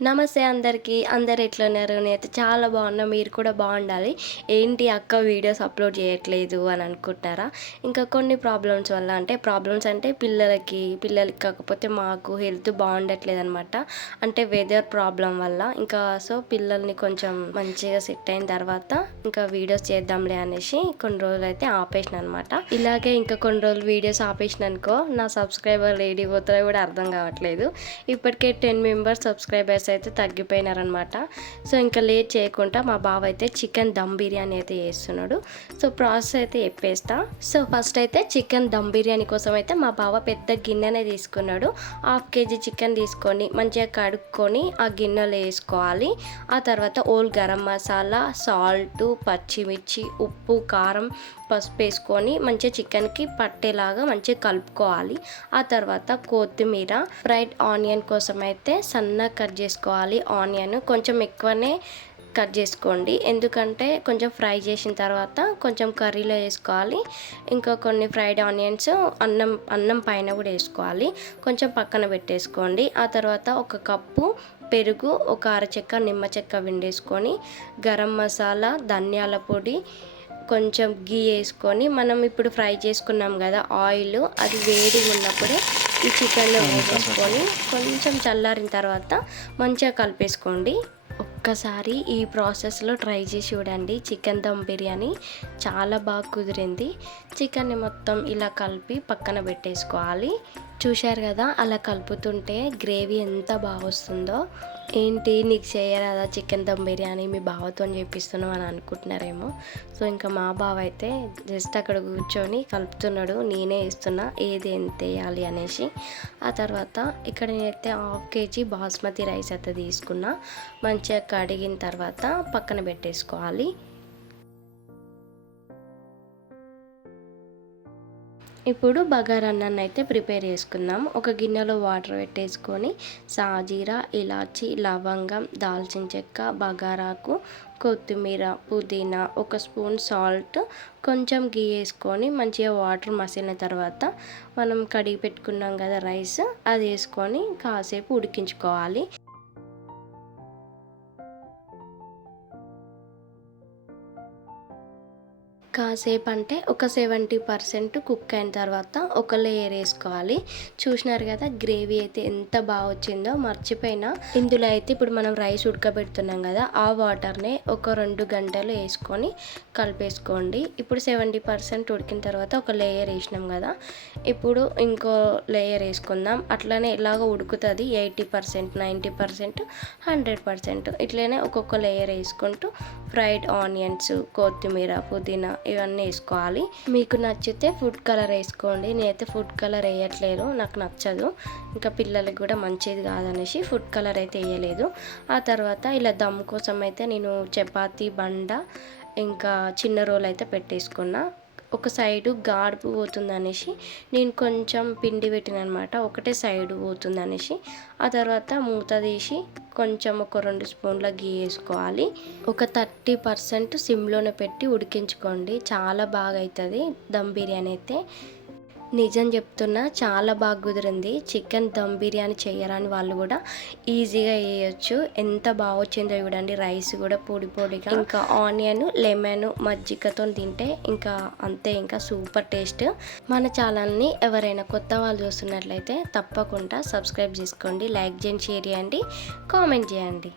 నమస్తే అందరికీ. అందరు ఎట్లున్నారు? నేనైతే చాలా బాగున్నా. మీరు కూడా బాగుండాలి. ఏంటి అక్క వీడియోస్ అప్లోడ్ చేయట్లేదు అని అనుకుంటున్నారా ఇంకా కొన్ని ప్రాబ్లమ్స్ వల్ల అంటే ప్రాబ్లమ్స్ అంటే పిల్లలకి పిల్లలకి కాకపోతే మాకు హెల్త్ బాగుండట్లేదు అనమాట అంటే వెదర్ ప్రాబ్లం వల్ల. ఇంకా సో పిల్లల్ని కొంచెం మంచిగా సెట్ అయిన తర్వాత ఇంకా వీడియోస్ చేద్దాంలే అనేసి కొన్ని రోజులు అయితే ఆపేసిన అనమాట ఇలాగే ఇంకా కొన్ని రోజులు వీడియోస్ ఆపేసిన అనుకో నా సబ్స్క్రైబర్ లేడీ పోతారో కూడా అర్థం కావట్లేదు. ఇప్పటికే టెన్ మెంబర్స్ సబ్స్క్రైబర్స్ అయితే తగ్గిపోయినారనమాట. సో ఇంకా లేట్ చేయకుండా మా బావ అయితే చికెన్ దమ్ బిర్యానీ అయితే చేస్తున్నాడు. సో ప్రాసెస్ అయితే చెప్పేస్తా. సో ఫస్ట్ అయితే చికెన్ దమ్ బిర్యానీ కోసం అయితే మా బావ పెద్ద గిన్నెనే తీసుకున్నాడు. హాఫ్ కేజీ చికెన్ తీసుకొని మంచిగా కడుక్కొని ఆ గిన్నెలో వేసుకోవాలి. ఆ తర్వాత ఓల్ గరం మసాలా సాల్ట్ పచ్చిమిర్చి ఉప్పు కారం పసుపు వేసుకొని మంచిగా చికెన్కి పట్టేలాగా మంచిగా కలుపుకోవాలి. ఆ తర్వాత కొత్తిమీర ఫ్రైడ్ ఆనియన్ కోసం అయితే సన్నగా కట్ చేసుకోవాలి ఆనియన్ కొంచెం ఎక్కువనే కట్ చేసుకోండి. ఎందుకంటే కొంచెం ఫ్రై చేసిన తర్వాత కొంచెం కర్రీలో వేసుకోవాలి. ఇంకా కొన్ని ఫ్రైడ్ ఆనియన్స్ అన్నం అన్నం పైన కూడా వేసుకోవాలి. కొంచెం పక్కన పెట్టేసుకోండి. ఆ తర్వాత ఒక కప్పు పెరుగు ఒక అరచెక్క నిమ్మ చెక్క విండేసుకొని గరం మసాలా ధనియాల పొడి కొంచెం గీ వేసుకొని మనం ఇప్పుడు ఫ్రై చేసుకున్నాం కదా ఆయిల్ అది వేడిగా ఉన్నప్పుడే ఈ చికెన్ వేసేసుకొని కొంచెం చల్లారిన తర్వాత మంచిగా కలిపేసుకోండి. ఒక్కసారి ఈ ప్రాసెస్లో ట్రై చేసి చూడండి. చికెన్ దమ్ బిర్యానీ చాలా బాగా కుదిరింది. చికెన్ని మొత్తం ఇలా కలిపి పక్కన పెట్టేసుకోవాలి. చూశారు కదా అలా కలుపుతుంటే గ్రేవీ ఎంత బాగా వస్తుందో ఏంటి నీకు చేయరాదా చికెన్ దమ్ బిర్యానీ? మీ బావతో చెప్పిస్తున్నావు అని అనుకుంటున్నారేమో. సో ఇంకా మా బావ అయితే జస్ట్ అక్కడ కూర్చొని కలుపుతున్నాడు నేనే ఇస్తున్నా ఏది ఎంత వేయాలి అనేసి. ఆ తర్వాత ఇక్కడ నేనైతే హాఫ్ కేజీ బాస్మతి రైస్ అయితే తీసుకున్నా. మంచిగా కడిగిన తర్వాత పక్కన పెట్టేసుకోవాలి. ఇప్పుడు బగారన్నాన్ని అయితే ప్రిపేర్ చేసుకుందాం. ఒక గిన్నెలో వాటర్ పెట్టేసుకొని సాజీరా ఇలాచి లవంగం దాల్చిన చెక్క బగారాకు కొత్తిమీర పుదీనా ఒక స్పూన్ సాల్ట్ కొంచెం గీ వేసుకొని మంచిగా వాటర్ మసిలిన తర్వాత మనం కడిగి పెట్టుకున్నాం కదా రైస్ అది వేసుకొని కాసేపు ఉడికించుకోవాలి. కాసేపు అంటే ఒక సెవెంటీ పర్సెంట్ కుక్ అయిన తర్వాత ఒక లేయర్ వేసుకోవాలి. చూసినారు కదా గ్రేవీ అయితే ఎంత బాగా వచ్చిందో మర్చిపోయినా. ఇందులో అయితే ఇప్పుడు మనం రైస్ ఉడకబెడుతున్నాం కదా ఆ వాటర్ని ఒక రెండు గంటలు వేసుకొని కలిపేసుకోండి. ఇప్పుడు సెవెంటీ పర్సెంట్ ఉడికిన తర్వాత ఒక లేయర్ వేసినాం కదా ఇప్పుడు ఇంకో లేయర్ వేసుకుందాం. అట్లనే ఇలాగ ఉడుకుతుంది eighty percent ninety percent hundred percent. ఇట్లనే ఒక్కొక్క లేయర్ వేసుకుంటూ ఫ్రైడ్ ఆనియన్స్ కొత్తిమీర పుదీనా ఇవన్నీ వేసుకోవాలి. మీకు నచ్చితే ఫుడ్ కలర్ వేసుకోండి. నేనైతే ఫుడ్ కలర్ వేయట్లేదు. నాకు నచ్చదు. ఇంకా పిల్లలకి కూడా మంచిది కాదనేసి ఫుడ్ కలర్ అయితే వేయలేదు. ఆ తర్వాత ఇలా దమ్ కోసం అయితే నేను చపాతీ బండ ఇంకా చిన్న రోల్ అయితే పెట్టేసుకున్నా. ఒక సైడు గాడుపు పోతుంది అనేసి నేను కొంచెం పిండి పెట్టిన అనమాట ఒకటే సైడ్ పోతుంది అనేసి ఆ తర్వాత మూత తీసి కొంచెం ఒక రెండు స్పూన్ల గీ వేసుకోవాలి. ఒక థర్టీ పర్సెంట్ సిమ్లోనే పెట్టి ఉడికించుకోండి. చాలా బాగా అవుతుంది దమ్ బిర్యానీ అయితే నిజం చెప్తున్నా చాలా బాగా కుదిరింది. చికెన్ దమ్ బిర్యానీ చేయరాని వాళ్ళు కూడా ఈజీగా వేయచ్చు. ఎంత బాగా వచ్చిందో చూడండి. రైస్ కూడా పొడి పొడిగా. ఇంకా ఆనియన్ లెమన్ మజ్జిగతో తింటే ఇంకా అంతే ఇంకా సూపర్ టేస్ట్. మన ఛానల్ని ఎవరైనా కొత్త వాళ్ళు చూస్తున్నట్లయితే తప్పకుండా సబ్స్క్రైబ్ చేసుకోండి. లైక్ చేయండి షేర్ చేయండి కామెంట్ చేయండి.